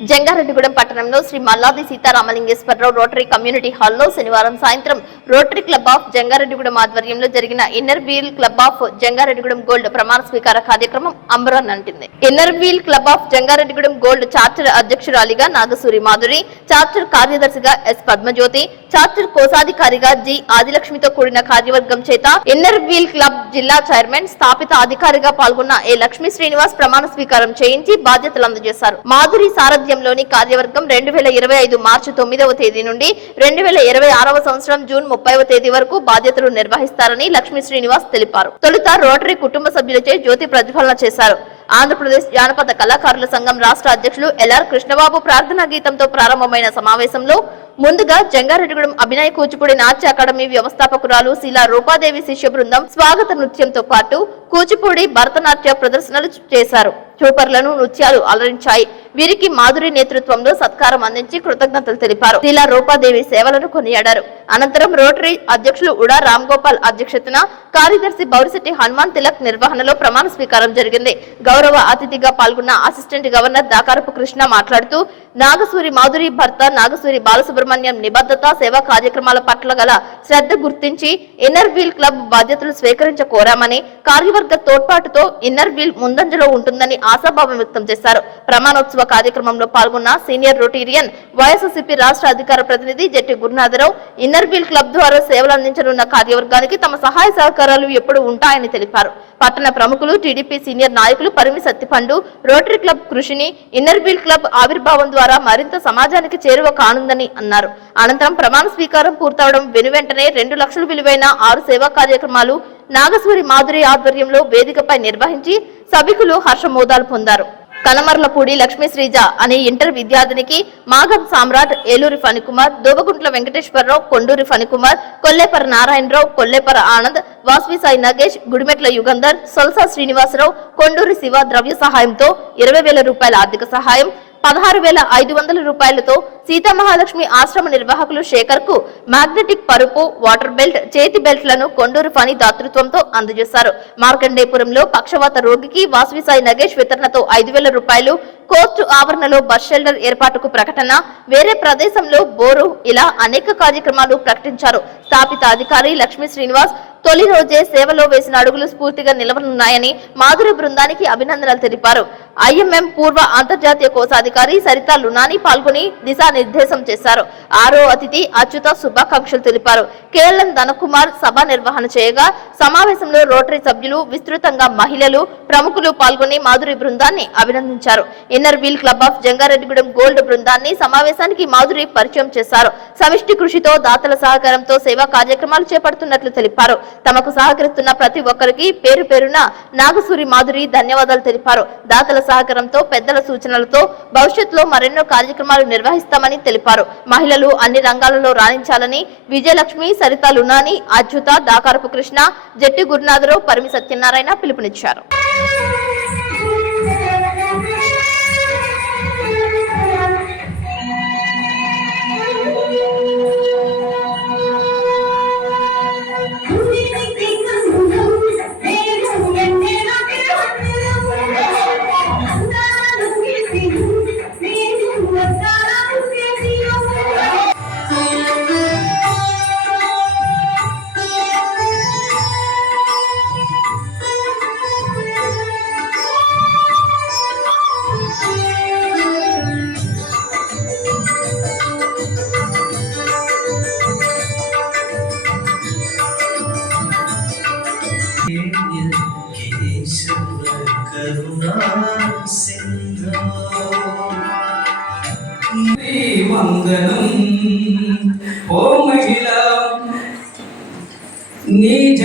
జంగారెడ్డిగూడెం పట్టణంలో Shri Malladi సీతారామలింగేశ్వరరావు rotary community హాల్లో శనివారం సాయంత్రం రోటరీ క్లబ్ ఆఫ్ జంగారెడ్డిగూడెం ఆధ్వర్యంలో జరిగిన inner wheel club of Jangareddygudem gold ప్రమాణ స్వీకార కార్యక్రమం అంబరాన్ అంటింది. Inner wheel club of Jangareddygudem gold charter అధ్యక్షురాలిగా Nagasuri Madhuri charter కార్యదర్శిగా ఎస్ పద్మజ్యోతి చార్టర్ కోశాధికారిగా జి ఆదిలక్ష్మితో కూడిన కార్యవర్గం చేత ఇన్నర్ వీల్ క్లబ్ జిల్లా చైర్మన్ స్థాపిత అధికారిగా పాల్గొన్న ఏ లక్ష్మీ శ్రీనివాస్ ప్రమాణ స్వీకారం చేయించి బాధ్యతలు అందజేశారు. మాధురి సారథ్యంలోని కార్యవర్గం రెండు వేల ఇరవై ఐదు మార్చి తొమ్మిదవ తేదీ నుండి రెండు వేల ఇరవై ఆరవ సంవత్సరం జూన్ ముప్పైవ తేదీ వరకు బాధ్యతలు నిర్వహిస్తారని లక్ష్మీ శ్రీనివాస్ తెలిపారు. తొలుత రోటరీ కుటుంబ సభ్యులచే జ్యోతి ప్రజ్వలన చేశారు. ఆంధ్రప్రదేశ్ జానపద కళాకారుల సంఘం రాష్ట్ర అధ్యక్షులు ఎల్ఆర్ కృష్ణబాబు ప్రార్థనా గీతంతో ప్రారంభమైన సమావేశంలో ముందుగా జంగారెడ్డిగూడెం అభినయ కూచిపూడి నాట్య అకాడమీ వ్యవస్థాపకురాలు శిలా రూపాదేవి శిష్య బృందం స్వాగత నృత్యంతో పాటు కూచిపూడి భరతనాట్య ప్రదర్శనలు చేశారు. చూపర్లను నృత్యాలు అలరించాయి. వీరికి మాధురి నేతృత్వంలో సత్కారం అందించి కృతజ్ఞతలు తెలిపారు. శిలా రూపాదేవి సేవలను కొనియాడారు. అనంతరం రోటరీ అధ్యక్షులు ఉడా రామ్ గోపాల్ అధ్యక్షతన కార్యదర్శి బౌరిశెట్టి హనుమాన్ తిలక్ నిర్వహణలో ప్రమాణ స్వీకారం జరిగింది. గౌరవ అతిథిగా పాల్గొన్న అసిస్టెంట్ గవర్నర్ దాకారపు కృష్ణ మాట్లాడుతూ నాగసూరి మాధురి భర్త నాగసూరి బాలసుబ్రహ్మణ్యం నిబద్ధత సేవా కార్యక్రమాల పట్ల గల శ్రద్ధ గుర్తించి ఇన్నర్ వీల్ క్లబ్ బాధ్యతలు స్వీకరించ కోరామని కార్యవర్గ తోడ్పాటుతో ఇన్నర్ వీల్ ముందంజలో ఉంటుందని ఆశాభావం వ్యక్తం చేశారు. ప్రమాణోత్సవ కార్యక్రమంలో పాల్గొన్న సీనియర్ రొటీరియన్ వైఎస్ఎస్సీపీ రాష్ట్ర అధికార ప్రతినిధి Jatti Gurunatharao inner wheel club ద్వారా సేవలు అందించనున్న కార్యవర్గానికి తమ సహాయ సహకారాలు ఎప్పుడు ఉంటాయని తెలిపారు. పట్టణ ప్రముఖులు టీడీపీ సీనియర్ నాయకులు పరిమి సత్తిపండు రోటరీ క్లబ్ కృషిని ఇన్నర్ వీల్ క్లబ్ ఆవిర్భావం ద్వారా మరింత సమాజానికి చేరువ కానుందని అన్నారు. అనంతరం ప్రమాణ స్వీకారం పూర్తవడం వెనువెంటనే రెండు లక్షల విలువైన ఆరు సేవా కార్యక్రమాలు నాగస్వరి మాధురి ఆధ్వర్యంలో వేదికపై నిర్వహించి సభికులు హర్షమోదాలు పొందారు. కనమర్లపూడి లక్ష్మీ శ్రీజ అనే ఇంటర్ విద్యార్థినికి మాగం సామ్రాట్ ఏలూరి ఫణికుమార్ దోబగుంట్ల వెంకటేశ్వరరావు కొండూరి ఫణికుమార్ కొల్లేపర నారాయణరావు కొల్లేపర ఆనంద్ వాస్వి సాయి నగేష్ గుడిమెట్ల యుగంధర్ సొల్సా శ్రీనివాసరావు కొండూరి శివ ద్రవ్య సహాయంతో ఇరవై వేల రూపాయల ఆర్థిక సహాయం పదహారు వేల ఐదు వందల రూపాయలతో సీతామహాలక్ష్మి ఆశ్రమ నిర్వాహకులు శేఖర్కు మ్యాగ్నెటిక్ పరుపు వాటర్ బెల్ట్ చేతి బెల్ట్లను కొండూరు ఫణి దాతృత్వంతో అందజేశారు. మార్కండేపురంలో పక్షవాత రోగికి వాసవి సాయి నగేష్ వితరణతో ఐదు వేల రూపాయలు కోర్టు ఆవరణలో బస్ షెల్టర్ ఏర్పాటుకు ప్రకటన వేరే ప్రదేశంలో బోరు ఇలా అనేక కార్యక్రమాలు ప్రకటించారు. స్థాపిత అధికారి లక్ష్మీ శ్రీనివాస్ తొలి రోజే సేవలో వేసిన అడుగులు స్ఫూర్తిగా నిలవనున్నాయని మాధురి బృందానికి అభినందనలు తెలిపారు. ఐఎంఎం పూర్వ అంతర్జాతీయ కోశాధికారి సరిత లునాని పాల్గొని దిశానిర్దేశం చేశారు. ఆరో అతిథి అచ్యుత శుభాకాంక్షలు తెలిపారు. కేఎల్ఎం ధనకుమార్ సభ నిర్వహణ చేయగా సమావేశంలో రోటరీ సభ్యులు విస్తృతంగా మహిళలు ప్రముఖులు పాల్గొని మాధురి బృందాన్ని అభినందించారు. Inner wheel club of Jangareddygudem gold బృందాన్ని సమావేశానికి మాధురి పరిచయం చేశారు. సమిష్టి కృషితో దాతల సహకారంతో సేవా కార్యక్రమాలు చేపడుతున్నట్లు తెలిపారు. తమకు సహకరిస్తున్న ప్రతి ఒక్కరికి పేరు పేరున నాగసూరి మాధురి ధన్యవాదాలు తెలిపారు. దాతల సహకారంతో పెద్దల సూచనలతో భవిష్యత్తులో మరెన్నో కార్యక్రమాలు నిర్వహిస్తామని తెలిపారు. మహిళలు అన్ని రంగాలలో రాణించాలని విజయలక్ష్మి సరిత లునాని అచ్యుత దాకారపు కృష్ణ జట్టి గురునాథరావు పరిమి సత్యనారాయణ పిలుపునిచ్చారు.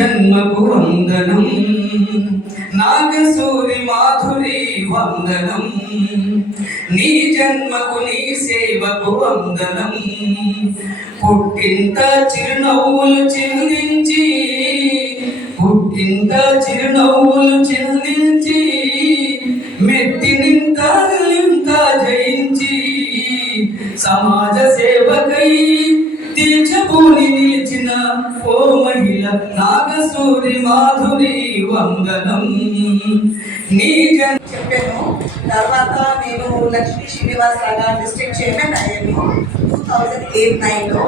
జన్మకు వందనం నాగసూరి మాధురి వందనం. నీ జన్మకు నీ సేవకు వందనం పుట్టింత చిరునవ్వులు చెల్లించి పుట్టింత చిరునవ్వులు చెల్లించి మెట్టినింత జయించి సమాజ వందనం. చెప్పాను. తర్వాత నేను లక్ష్మీ శ్రీనివాస్ రాగా డిస్ట్రిక్ట్ చైర్మన్ అయ్యాను. టూ థౌజండ్ ఎయిట్ నైన్లో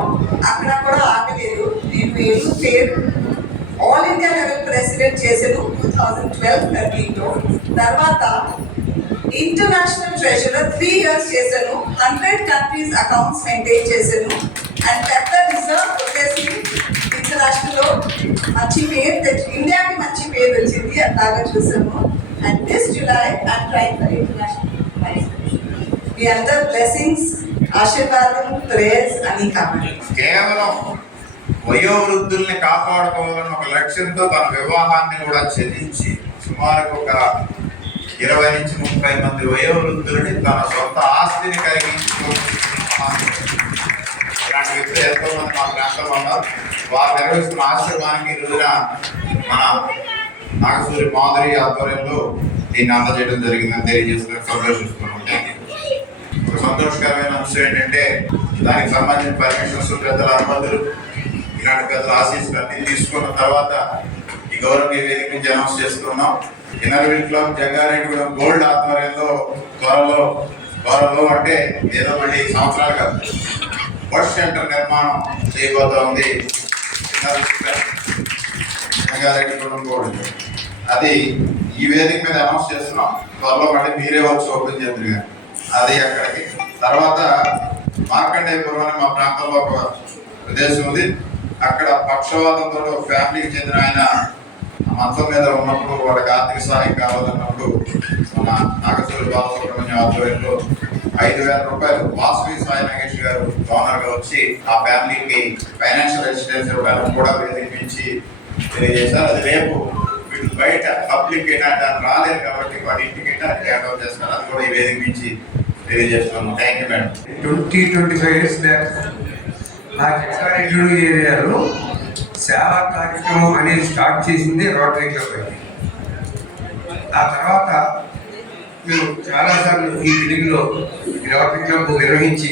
అక్కడ కూడా ఆగలేదు. నేను ఏడు పేరు ఆల్ ఇండియా లెవెల్ ప్రెసిడెంట్ చేశాను టూ థౌజండ్ ట్వెల్వ్ థర్టీన్లో తర్వాత ఇంటర్నేషనల్ ట్రెజరర్ త్రీ ఇయర్స్ చేశాను. హండ్రెడ్ కంట్రీస్ అకౌంట్స్ మెయింటైన్ చేశాను. అండ్ పెద్ద రిజర్వ్ వచ్చేసి ఇంటర్నేషనల్లో మంచి పేరు తెచ్చి ఇండియాకి చూసాము. And this July and try for international మీ అందరు బ్లెస్సింగ్స్ ఆశీర్వాదం ప్రేయర్స్ అని కావాలి. కేవలం వయోవృద్ధుల్ని కాపాడుకోవాలని ఒక లక్ష్యంతో తన వివాహాన్ని కూడా చెల్లించి సుమారుకు ఒక ఇరవై నుంచి ముప్పై మంది వయోవృద్ధులని తన సొంత ఆస్తిని కలిగించుకోవాలి ఇలాంటి వ్యక్తులు ఎంతో మంది మా ప్రాంతంలో ఉన్నారు. వారు నిర్వహిస్తున్న ఆశ్రమానికి ఈ రోజున మన నాగసూరి మాధురి ఆధ్వర్యంలో దీన్ని అందజేయడం జరిగిందని తెలియజేస్తున్న సంతోషిస్తున్నాం ఒక సంతోషకరమైన అంశం ఏంటంటే దానికి సంబంధించిన పర్మిషన్స్ పెద్దల అనుమతులు ఇలాంటి పెద్దల ఆశీస్సులు అన్ని తీసుకున్న తర్వాత ఈ గౌరవ వేదిక నుంచి అనౌన్స్ చేస్తున్నాం. ఇన్నర్వీల్ క్లబ్ జంగారెడ్డిగూడెం గోల్డ్ ఆధ్వర్యంలో త్వరలో త్వరలో అంటే ఏదో మళ్ళీ సంవత్సరాలు కాదు. బస్ సెంటర్ నిర్మాణం చేయబోతా ఉంది. జంగారెడ్డిగూడెం గోల్డ్. అది ఈ వేదిక మీద అనౌన్స్ చేస్తున్నాం. త్వరలో మళ్ళీ మీరే వచ్చి ఓపెన్ చేద్దరు అది అక్కడికి. తర్వాత మార్కండేయపురం అని మా ప్రాంతంలో ఒక ప్రదేశం ఉంది. అక్కడ పక్షవాతంతో ఫ్యామిలీకి చెందిన ఆయన మంచం మీద ఉన్నప్పుడు వాళ్ళకి ఆర్థిక సహాయం కావాలన్నప్పుడు మన నాగసూరి బాలసుబ్రహ్మణ్యం ఆధ్వర్యంలో ఐదు వేల రూపాయలు వాసవి సాయి నాగేష్ గారు డోనర్గా వచ్చి ఆ ఫ్యామిలీకి ఫైనాన్షియల్ అసిస్టెన్స్ ఇవ్వడానికి కూడా వేదించి తెలియజేశారు. అది రేపు బయట పబ్లిక్ అయినా దాన్ని రాలేదు కాబట్టి వాటి ఇంటికి హ్యాండ్ ఓవర్ చేస్తారు అది కూడా ఈ వేదిక నుంచి తెలియజేస్తున్నాము. Thank you madam twenty twenty five years back ఏరియాలో సేవా కార్యక్రమం అనేది స్టార్ట్ చేసింది రోటరీ క్లబ్ అండి ఆ తర్వాత మేము చాలాసార్లు ఈ బిల్డింగ్లో ఈ రోటరీ క్లబ్ నిర్వహించి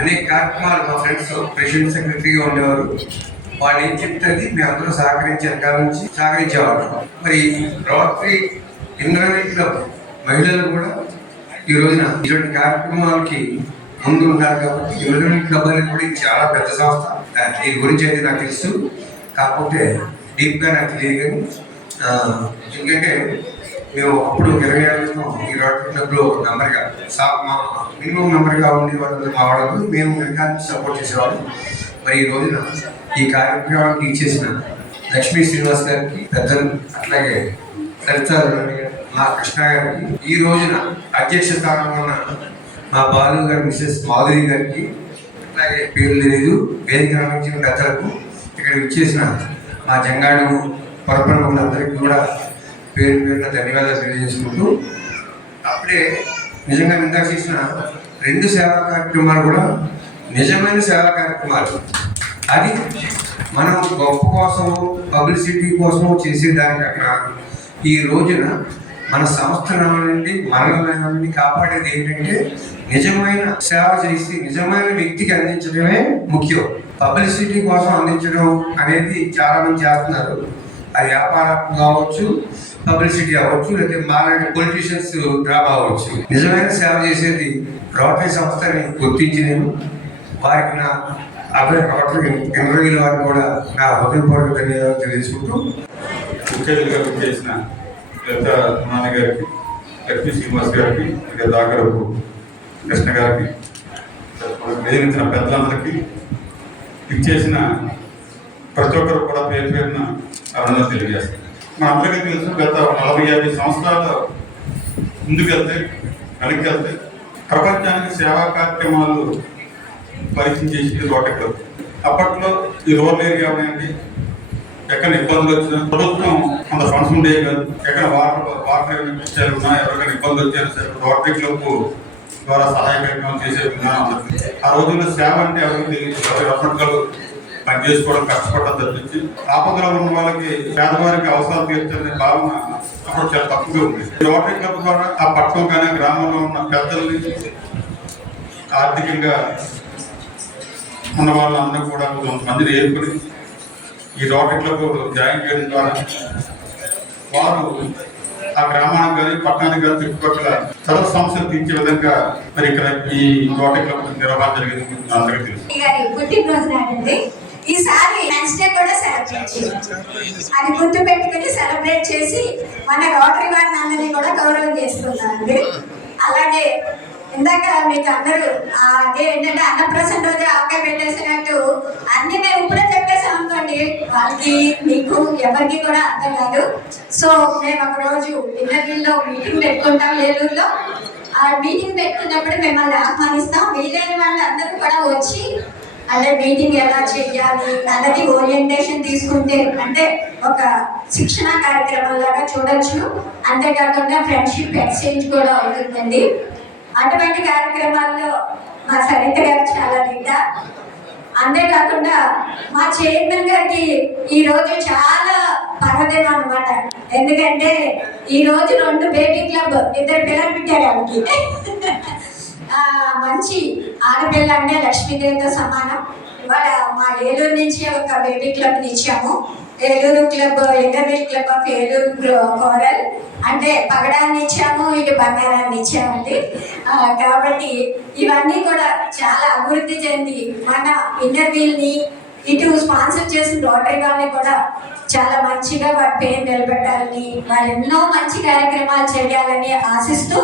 అనేక కార్యక్రమాలు మా ఫ్రెండ్స్ ప్రెసిడెంట్ సెక్రటరీగా ఉండేవారు. వాళ్ళు ఏం చెప్తుంది? మేము అందరూ సహకరించే వెనకాల నుంచి సహకరించేవాళ్ళం. మరి రోటరీ ఇంద్రవీ క్లబ్ మహిళలు కూడా ఈ రోజున ఇటువంటి కార్యక్రమాలకి ముందు ఉన్నారు కాబట్టి యువజన క్లబ్ అనేది కూడా చాలా పెద్ద సంస్థ. దీని గురించి అయితే నాకు తెలుసు. కాకపోతే డీప్గా నాకు తెలియదు కానీ ఎందుకంటే మేము అప్పుడు ఇరవై ఏళ్ళ ఈ రోటరీ క్లబ్లో నెంబర్గా మెంబర్గా సా మా మినిమం మెంబర్గా ఉండే వాళ్ళు మా మేము వెనకాల సపోర్ట్ చేసేవాళ్ళం. మరి ఈ రోజున ఈ కార్యక్రమానికి ఇచ్చేసిన లక్ష్మీ శ్రీనివాస్ గారికి పెద్దలు అట్లాగే సరితారు మా కృష్ణ గారికి ఈ రోజున అధ్యక్ష స్థానంలో ఉన్న మా బాలు గారి మిస్సెస్ మాధురి గారికి అట్లాగే పేరు లేదు వేదిక నిర్వహించిన పెద్దలకు ఇక్కడ ఇచ్చేసిన మా జంగాడు పరపరములందరికీ కూడా పేరు పేరున ధన్యవాదాలు తెలియజేసుకుంటూ అప్పుడే నిజంగా ఇందాక చేసిన రెండు సేవా కార్యక్రమాలు కూడా నిజమైన సేవా కార్యక్రమాలు. అది మనం గొప్ప కోసము పబ్లిసిటీ కోసం చేసేదానికన్నా ఈ రోజున మన సంస్థ నుండి మనల్ని కాపాడేది ఏంటంటే నిజమైన సేవ చేసి నిజమైన వ్యక్తికి అందించడమే ముఖ్యం. పబ్లిసిటీ కోసం అందించడం అనేది చాలా మంది చేస్తున్నారు. అది వ్యాపారం కావచ్చు పబ్లిసిటీ అవ్వచ్చు లేకపోతే మాలాంటి పొలిటీషియన్స్ డ్రామా అవ్వచ్చు. నిజమైన సేవ చేసేది రోటరీ సంస్థని గుర్తించి నేను వారికి నా అదే రోటరీ ఎంబ్రాయిడరీ వారికి కూడా నా హృదయపూర్వక ధన్యవాదాలు తెలియజేసుకుంటూ ముఖ్యంగా చేసిన పెద్ద నాన్నగారికి లక్ష్మీ శ్రీనివాస్ గారికి ఇక దాకరపు కృష్ణ గారికి వేదించిన పెద్దలందరికీ ఇచ్చేసిన ప్రతి ఒక్కరు కూడా పేరు పేరున అభినందన తెలియజేస్తారు మన అందరికీ తెలుసు గత నలభై యాభై సంవత్సరాలు ముందుకెళ్తే వెనక్కి ప్రపంచానికి సేవా కార్యక్రమాలు పరిచయం చేసింది రోటరీ అప్పట్లో ఈ రూరల్ ఏరియా ఉన్నాయండి? ఎక్కడ ఇబ్బందులు వచ్చినా ప్రభుత్వం అంత ఫండ్స్ ఉండేవి కాదు. ఎక్కడ వాటర్ వాటర్ విషయాలు ఉన్నా ఎవరికైనా ఇబ్బందులు వచ్చారు సరే రోటరీ క్లబ్ ద్వారా సహాయ కార్యక్రమం చేసే విధానం ఆ రోజుల్లో సేవ అంటే ఎవరికి తెలియదు. ఎవరి అప్పటికలు పని కష్టపడడం తప్పించి ఆపదలో ఉన్న వాళ్ళకి పేదవారికి అవసరాలు తీర్చే భావన అప్పుడు చాలా తక్కువగా ఉంది. ఈ రోటరీ క్లబ్ ద్వారా ఆ పట్టణం కానీ గ్రామంలో ఉన్న పెద్దల్ని ఆర్థికంగా ఉన్న వాళ్ళందరూ కూడా కొంతమందిని ఏర్పడి ఈ రోటరీ జాయిన్ చేయడం ద్వారా వారు ఆ గ్రామానికి కానీ పట్టణానికి కానీ చుట్టుపక్కల చదువు సమస్యలు తీర్చే విధంగా మరి ఇక్కడ ఈ రోటరీ క్లబ్ నిర్వహణ జరిగింది అందరికీ తెలుసు. ఈసారి నెక్స్ట్ డే కూడా సెలబ్రేట్ చేయాలి. అది గుర్తు పెట్టుకుని సెలబ్రేట్ చేసి మన రోటరీ వారిని అందరినీ కూడా గౌరవం చేస్తున్నారు అలాగే ఇందాక మీకు అందరూ అదే ఏంటంటే అన్నప్రసన్న రోజు ఆకాయ పెట్టేసినట్టు అన్ని మేము ఇప్పుడే చెప్పేసాం అనుకోండి వాళ్ళకి మీకు ఎవరికి కూడా అర్థం కాదు. సో మేము ఒక రోజు ఇంటర్వ్యూలో మీటింగ్ పెట్టుకుంటాం ఏలూరులో. ఆ మీటింగ్ పెట్టుకున్నప్పుడు మిమ్మల్ని ఆహ్వానిస్తాం. వీలైన వాళ్ళందరూ కూడా వచ్చి అంటే మీటింగ్ ఎలా చేయాలి అన్నది ఓరియంటేషన్ తీసుకుంటే అంటే ఒక శిక్షణ కార్యక్రమం లాగా చూడొచ్చు. అంతేకాకుండా ఫ్రెండ్షిప్ ఎక్స్చేంజ్ కూడా అవుతుందండి. అటువంటి కార్యక్రమాల్లో మా సరిత గారు చాలా నిండా. అంతేకాకుండా మా చైర్మన్ గారికి ఈ రోజు చాలా పర్వదినం అనమాట ఎందుకంటే ఈ రోజు రెండు బేబీ క్లబ్ ఇద్దరు పిల్లలు పెట్టారు ఆమెకి. మంచి ఆడపిల్ల అంటే లక్ష్మీదేవితో సమానం. ఇవాళ మా ఏలూరు నుంచి ఒక బేబీ క్లబ్ ఇచ్చాము. Eluru club interview club of Eluru క్లో- coral. అంటే పగడాన్ని ఇచ్చాము ఇటు బంగారాన్ని ఇచ్చామండి. కాబట్టి ఇవన్నీ కూడా చాలా అభివృద్ధి చెంది మన ఇంటర్వ్యూల్ని ఇటు స్పాన్సర్ చేసిన రోటరీ వాళ్ళని కూడా చాలా మంచిగా వారి పేరు నిలబెట్టాలని వాళ్ళు ఎన్నో మంచి కార్యక్రమాలు చేయాలని ఆశిస్తూ